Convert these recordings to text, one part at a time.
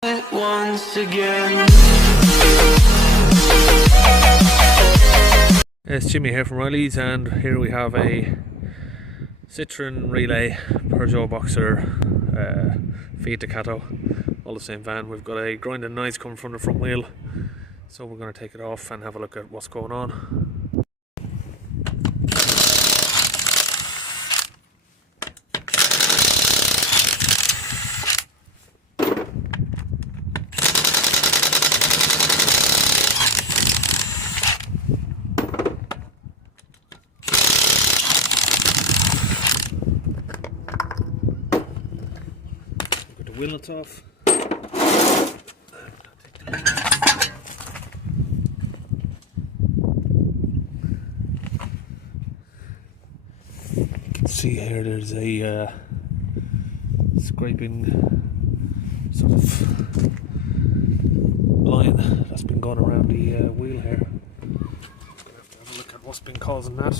Once again. It's Jimmy here from Riley's, and here we have a Citroen Relay, Peugeot Boxer, Fiat Ducato, all the same van. We've got a grinding noise coming from the front wheel, so we're going to take it off and have a look at what's going on. Wheel nuts off. You can see here there's a scraping sort of line that's been going around the wheel here. I'm going to have a look at what's been causing that.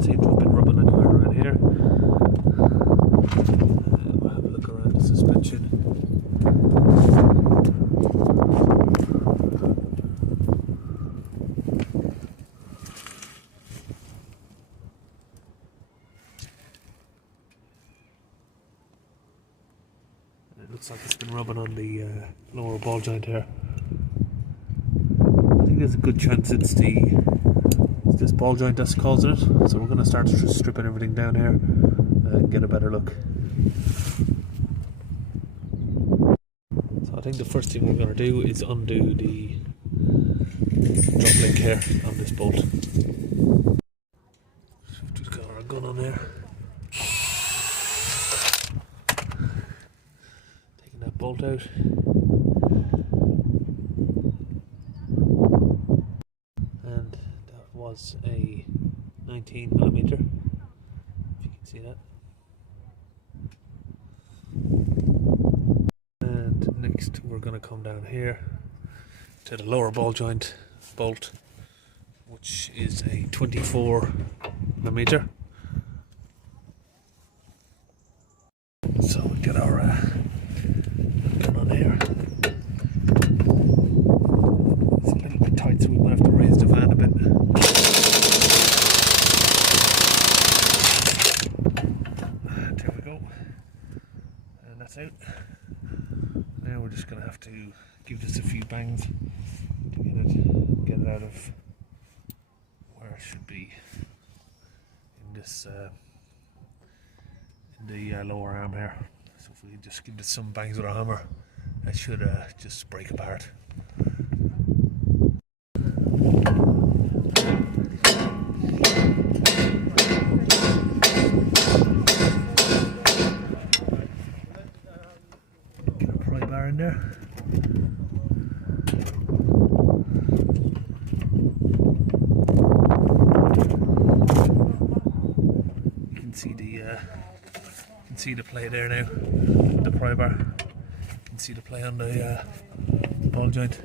Seem to have been rubbing anywhere around here. We'll have a look around the suspension. It looks like it's been rubbing on the lower ball joint here. I think there's a good chance it's this ball joint that's causing it, so we're going to start stripping everything down here and get a better look. So I think the first thing we're going to do is undo the drop link here on this bolt. We've just got our gun on there, taking that bolt out. Was a 19mm, if you can see that. And next we're going to come down here to the lower ball joint bolt, which is a 24mm. So we get our gun on here. It's a little bit tight, so we might have to raise the van a bit. Out. Now we're just going to have to give this a few bangs to get it out of where it should be in this in the lower arm here. So if we just give this some bangs with a hammer, it should just break apart. In there. You can see the play there now. The pry bar. You can see the play on the ball joint.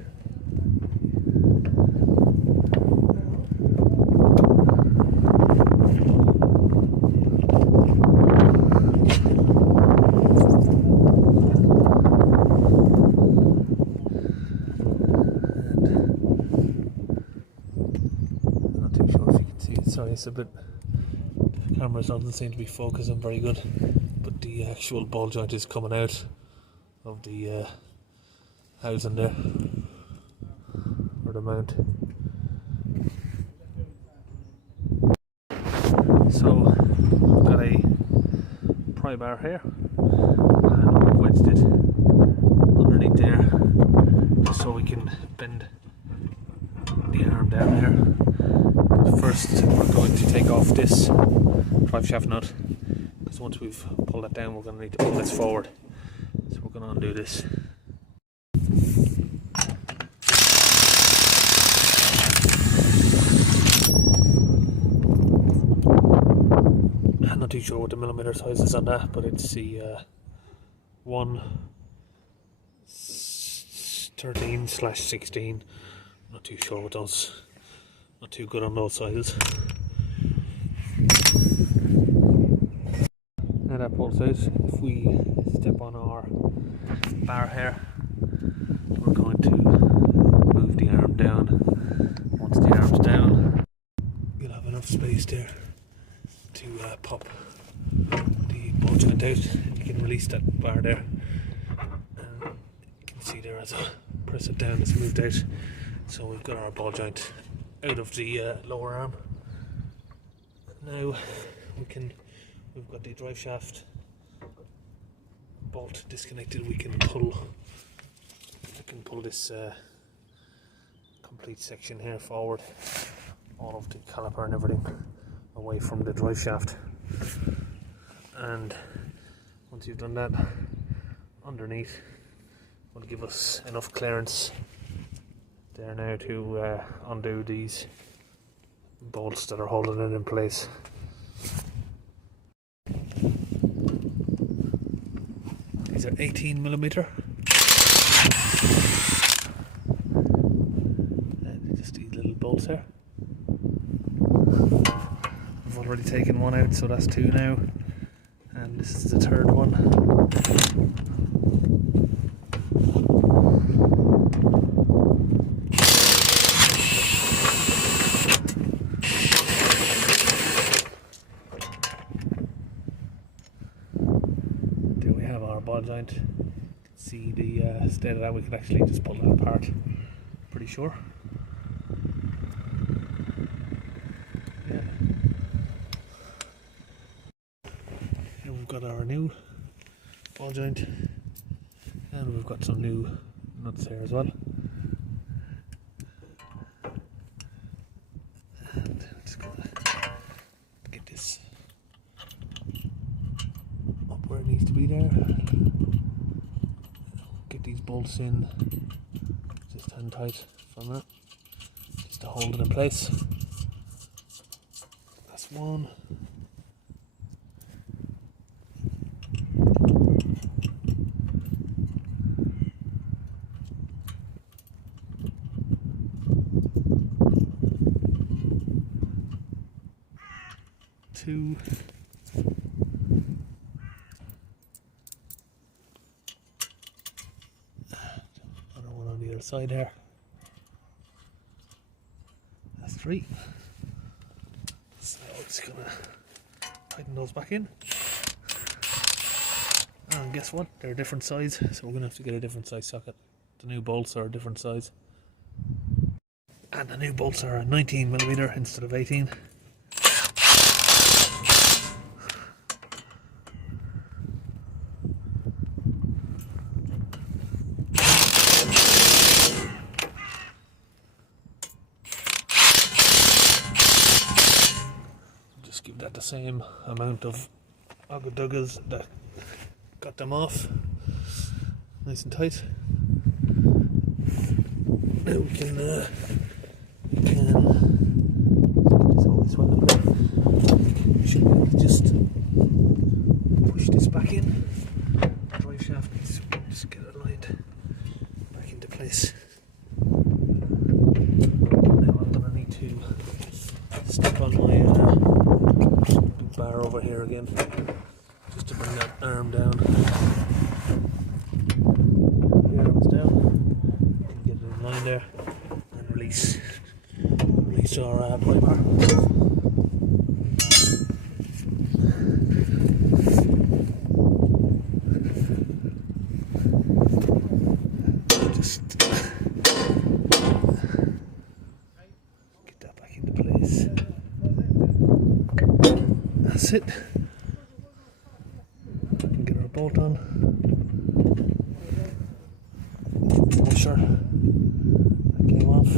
Sorry, it's a bit, the camera doesn't seem to be focusing very good, but the actual ball joint is coming out of the housing there, or the mount. So we've got a pry bar here, and we've wedged it underneath there, just so we can bend the arm down here. First, we're going to take off this drive shaft nut, because once we've pulled that down, we're going to need to pull this forward. So we're going to undo this. I'm not too sure what the millimeter size is on that, but it's the 1/13/16. Not too sure what those. Not too good on those sizes. Now that pulls out, if we step on our bar here, we're going to move the arm down. Once the arm's down, you'll have enough space there to pop the ball joint out, and you can release that bar there. You can see there as I press it down, it's moved out. So we've got our ball joint out of the lower arm. Now we've got the drive shaft bolt disconnected. We can pull this complete section here forward, all of the caliper and everything away from the drive shaft. And once you've done that, underneath will give us enough clearance there now to undo these bolts that are holding it in place. These are 18mm. And just these little bolts here. I've already taken one out, so that's two now. And this is the third one. Ball joint. You can see the state of that. We can actually just pull that apart, pretty sure. Yeah. Here we've got our new ball joint, and we've got some new nuts here as well. And I'm just gonna get this up where it needs to be there. Get these bolts in just hand tight from it, just to hold it in place. That's one. Two. Side here. That's three. So I'm just gonna tighten those back in. And guess what? They're a different size, so we're gonna have to get a different size socket. The new bolts are a different size. And the new bolts are a 19mm instead of 18. Give that the same amount of Duggas that got them off, nice and tight. Now we can get this all this way up there. Just push this back in. Drive shaft needs to just get it aligned back into place. Now I'm gonna need to step on my bar over here again, just to bring that arm down. The arm's down, and get it in line there, and release our pry bar. Just get that back into place. That's it. We can get our bolt on. Washer that came off.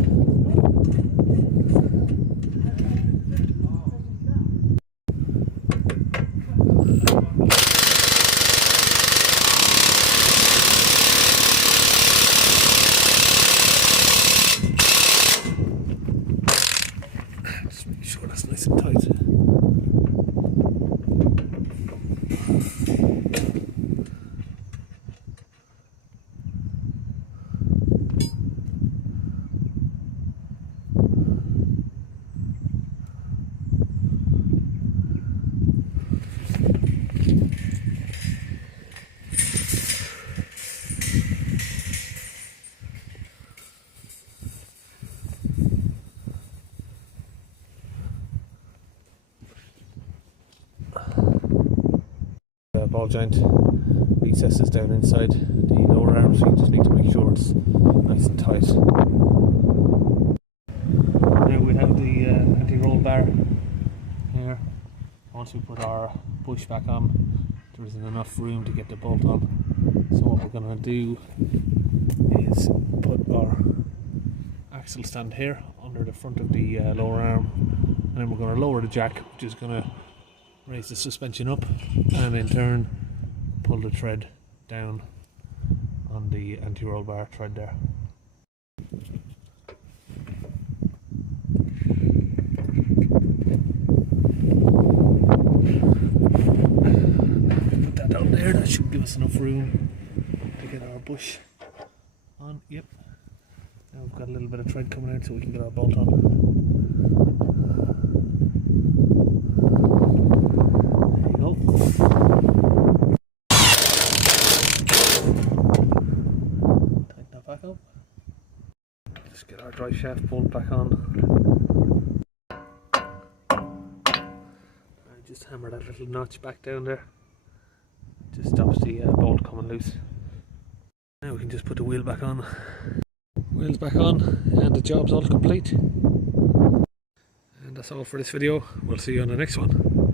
Just make sure that's nice and tight. ball joint recesses down inside the lower arm, so you just need to make sure it's nice and tight. Now we have the anti-roll bar here. Once we put our bush back on, there isn't enough room to get the bolt on. So what we're going to do is put our axle stand here under the front of the lower arm, and then we're going to lower the jack, which is going to raise the suspension up, and in turn pull the tread down on the anti-roll bar tread there. Put that down there, that should give us enough room to get our bush on. Yep. Now we've got a little bit of tread coming out so we can get our bolt on. There you go. Tighten that back up. Just get our drive shaft bolt back on. I just hammer that little notch back down there. Just stops the bolt coming loose. Now we can just put the wheel back on. Wheels back on, and the job's all complete. And that's all for this video. We'll see you on the next one.